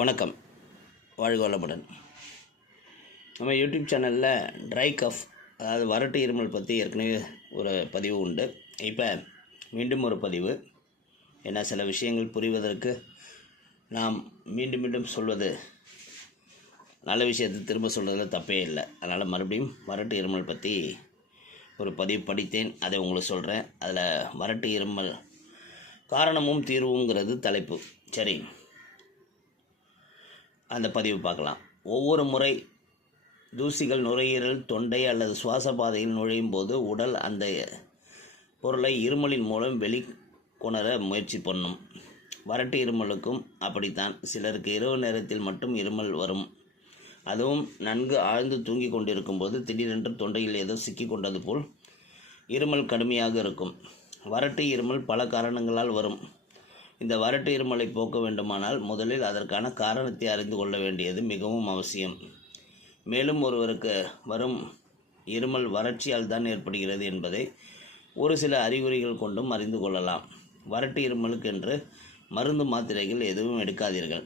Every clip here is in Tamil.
வணக்கம், வாழ்க வளமுடன். நம்ம யூடியூப் சேனலில் ட்ரை கஃப், அதாவது வறட்டு இருமல் பற்றி ஏற்கனவே ஒரு பதிவு உண்டு. இப்போ மீண்டும் ஒரு பதிவு. ஏன்னா சில விஷயங்கள் புரிவதற்கு நாம் மீண்டும் மீண்டும் சொல்வது, நல்ல விஷயத்தை திரும்ப சொல்வதில் தப்பே இல்லை. அதனால் மறுபடியும் வறட்டு இருமல் பற்றி ஒரு பதிவு படித்தேன், அதை உங்களுக்கு சொல்கிறேன். அதில் வறட்டு இருமல் காரணமும் தீர்வுங்கிறது தலைப்பு. சரி, அந்த பதிவு பார்க்கலாம். ஒவ்வொரு முறை தூசிகள் நுரையீரல், தொண்டை அல்லது சுவாச பாதையில் நுழையும் போது உடல் அந்த பொருளை இருமலின் மூலம் வெளிக்கொணர முயற்சி பண்ணும். வறட்டு இருமலுக்கும் அப்படித்தான். சிலருக்கு இரவு நேரத்தில் மட்டும் இருமல் வரும். அதுவும் நன்கு ஆழ்ந்து தூங்கி கொண்டிருக்கும் போது திடீரென்று தொண்டையில் ஏதோ சிக்கி கொண்டது போல் இருமல் கடுமையாக இருக்கும். வறட்டு இருமல் பல காரணங்களால் வரும். இந்த வறட்டு இருமலை போக்க வேண்டுமானால் முதலில் அதற்கான காரணத்தை அறிந்து கொள்ள வேண்டியது மிகவும் அவசியம். மேலும் ஒருவருக்கு வரும் இருமல் வறட்சியால் தான் ஏற்படுகிறது என்பதை ஒரு சில அறிகுறிகள் கொண்டும் அறிந்து கொள்ளலாம். வறட்டு இருமலுக்கு என்று மருந்து மாத்திரைகள் எதுவும் எடுக்காதீர்கள்.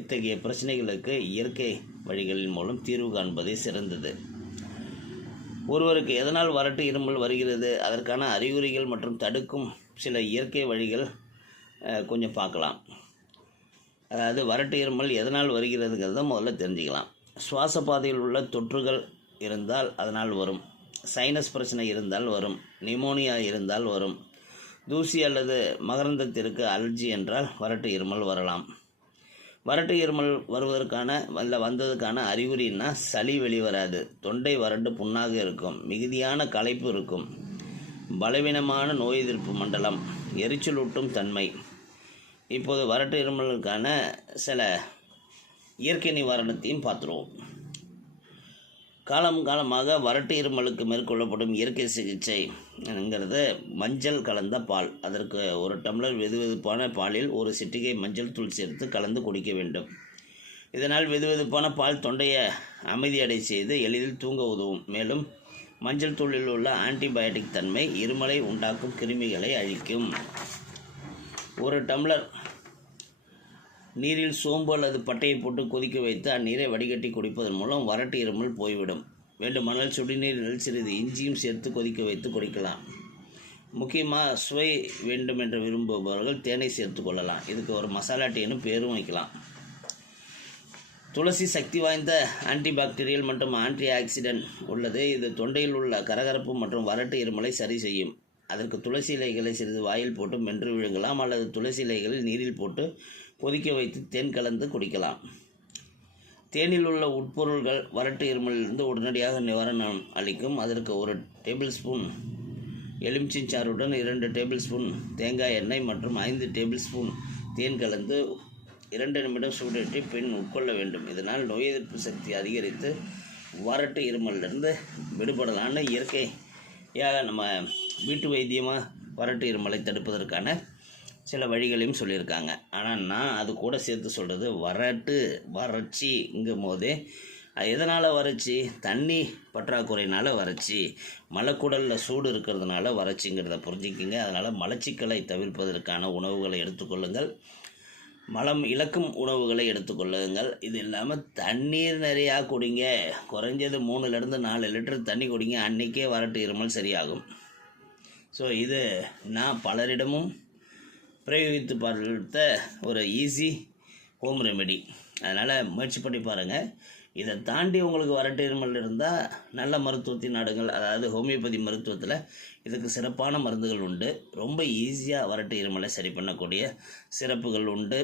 இத்தகைய பிரச்சனைகளுக்கு இயற்கை வழிகளின் மூலம் தீர்வு காண்பதே சிறந்தது. ஒருவருக்கு எதனால் வறட்டு இருமல் வருகிறது, அதற்கான அறிகுறிகள் மற்றும் தடுக்கும் சில இயற்கை வழிகள் கொஞ்சம் பார்க்கலாம். அதாவது வறட்டு இருமல் எதனால் வருகிறதுங்கிறத முதல்ல தெரிஞ்சுக்கலாம். சுவாச பாதையில் உள்ள தொற்றுகள் இருந்தால் அதனால் வரும். சைனஸ் பிரச்சனை இருந்தால் வரும். நிமோனியா இருந்தால் வரும். தூசி அல்லது மகரந்தத்திற்கு அலர்ஜி என்றால் வறட்டு இருமல் வரலாம். வறட்டு இருமல் வந்ததுக்கான அறிகுறின்னா சளி வெளிவராது, தொண்டை வறண்டு புண்ணாக இருக்கும், மிகுதியான களைப்பு இருக்கும், பலவீனமான நோய் எதிர்ப்பு மண்டலம், எரிச்சலூட்டும் தன்மை. இப்போது வறட்டு இருமலுக்கான சில இயற்கை நிவாரணத்தையும் பார்த்துருவோம். காலமாக வறட்டு இருமலுக்கு மேற்கொள்ளப்படும் இயற்கை சிகிச்சைங்கிறது மஞ்சள் கலந்த பால். அதற்கு ஒரு டம்ளர் வெதுவெதுப்பான பாலில் ஒரு சிட்டிகை மஞ்சள் தூள் சேர்த்து கலந்து குடிக்க வேண்டும். இதனால் வெதுவெதுப்பான பால் தொண்டையை அமைதியடை செய்து எளிதில் தூங்க உதவும். மேலும் மஞ்சள் தூளில் உள்ள ஆன்டிபயோட்டிக் தன்மை இருமலை உண்டாக்கும் கிருமிகளை அழிக்கும். ஒரு டம்ளர் நீரில் சோம்பு அல்லது பட்டையை போட்டு கொதிக்க வைத்து அந்நீரை வடிகட்டி குடிப்பதன் மூலம் வறட்டு இருமல் போய்விடும். வேண்டுமானால் சுடுநீரில் சிறிது இஞ்சியும் சேர்த்து கொதிக்க வைத்து குடிக்கலாம். முக்கியமாக சுவை வேண்டும் என்று விரும்புபவர்கள் தேனை சேர்த்து கொள்ளலாம். இதுக்கு ஒரு மசாலா டீன்னு பேரும் வைக்கலாம். துளசி சக்தி வாய்ந்த ஆன்டிபாக்டீரியல் மற்றும் ஆன்டி ஆக்சிடென்ட் உள்ளது. இது தொண்டையில் உள்ள கரகரப்பு மற்றும் வறட்டு இருமலை சரி செய்யும். அதற்கு துளசி இலைகளை சிறிது வாயில் போட்டு மென்று விழுங்கலாம், அல்லது துளசி இலைகளை நீரில் போட்டு கொதிக்க வைத்து தேன் கலந்து குடிக்கலாம். தேனில் உள்ள உட்பொருள்கள் வறட்டு இருமலிலிருந்து உடனடியாக நிவாரணம் அளிக்கும். அதற்கு 1 டேபிள் ஸ்பூன் எலுமிச்சைச்சாறுடன் 2 டேபிள் ஸ்பூன் தேங்காய் எண்ணெய் மற்றும் 5 டேபிள் ஸ்பூன் தேன் கலந்து 2 நிமிடம் சூடேற்றி பின் உட்கொள்ள வேண்டும். இதனால் நோய் எதிர்ப்பு சக்தி அதிகரித்து வறட்டு இருமலிலிருந்து விடுபடலான்னு இயற்கையாக நம்ம வீட்டு வைத்தியமாக வறட்டு இருமலை தடுப்பதற்கான சில வழிகளையும் சொல்லியிருக்காங்க. ஆனால் நான் அது கூட சேர்த்து சொல்கிறது வறட்சிங்கும் போதே எதனால் வறட்சி, தண்ணி பற்றாக்குறையினால் வறட்சி, மலக்குடலில் சூடு இருக்கிறதுனால வறட்சிங்கிறத புரிஞ்சுக்கிங்க. அதனால் மலச்சிக்கலை தவிர்ப்பதற்கான உணவுகளை எடுத்துக்கொள்ளுங்கள். மலம் இழக்கும் உணவுகளை எடுத்துக்கொள்ளுங்கள். இது இல்லாமல் தண்ணீர் நிறையா குடிங்க. குறைஞ்சது 3லிருந்து 4 லிட்டர் தண்ணி குடிங்க. அன்றைக்கே வறட்டு இருமல் சரியாகும். ஸோ இது நான் பலரிடமும் பிரயோகித்து பார்த்த ஒரு ஈஸி ஹோம் ரெமெடி. அதனால் முயற்சி பண்ணி பாருங்கள். இதை தாண்டி உங்களுக்கு வறட்டு இருமல் இருந்தால் நல்ல மருத்துவத்தின் நாடுங்கள். அதாவது ஹோமியோபதி மருத்துவத்தில் இதுக்கு சிறப்பான மருந்துகள் உண்டு. ரொம்ப ஈஸியாக வறட்டு இருமலை சரி பண்ணக்கூடிய சிறப்புகள் உண்டு.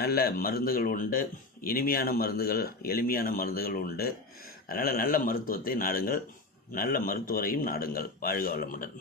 நல்ல மருந்துகள் உண்டு. இனிமையான மருந்துகள், எளிமையான மருந்துகள் உண்டு. அதனால் நல்ல மருத்துவத்தை நாடுங்கள். நல்ல மருத்துவரையும் நாடுங்கள். வாழ்க வளமுடன்.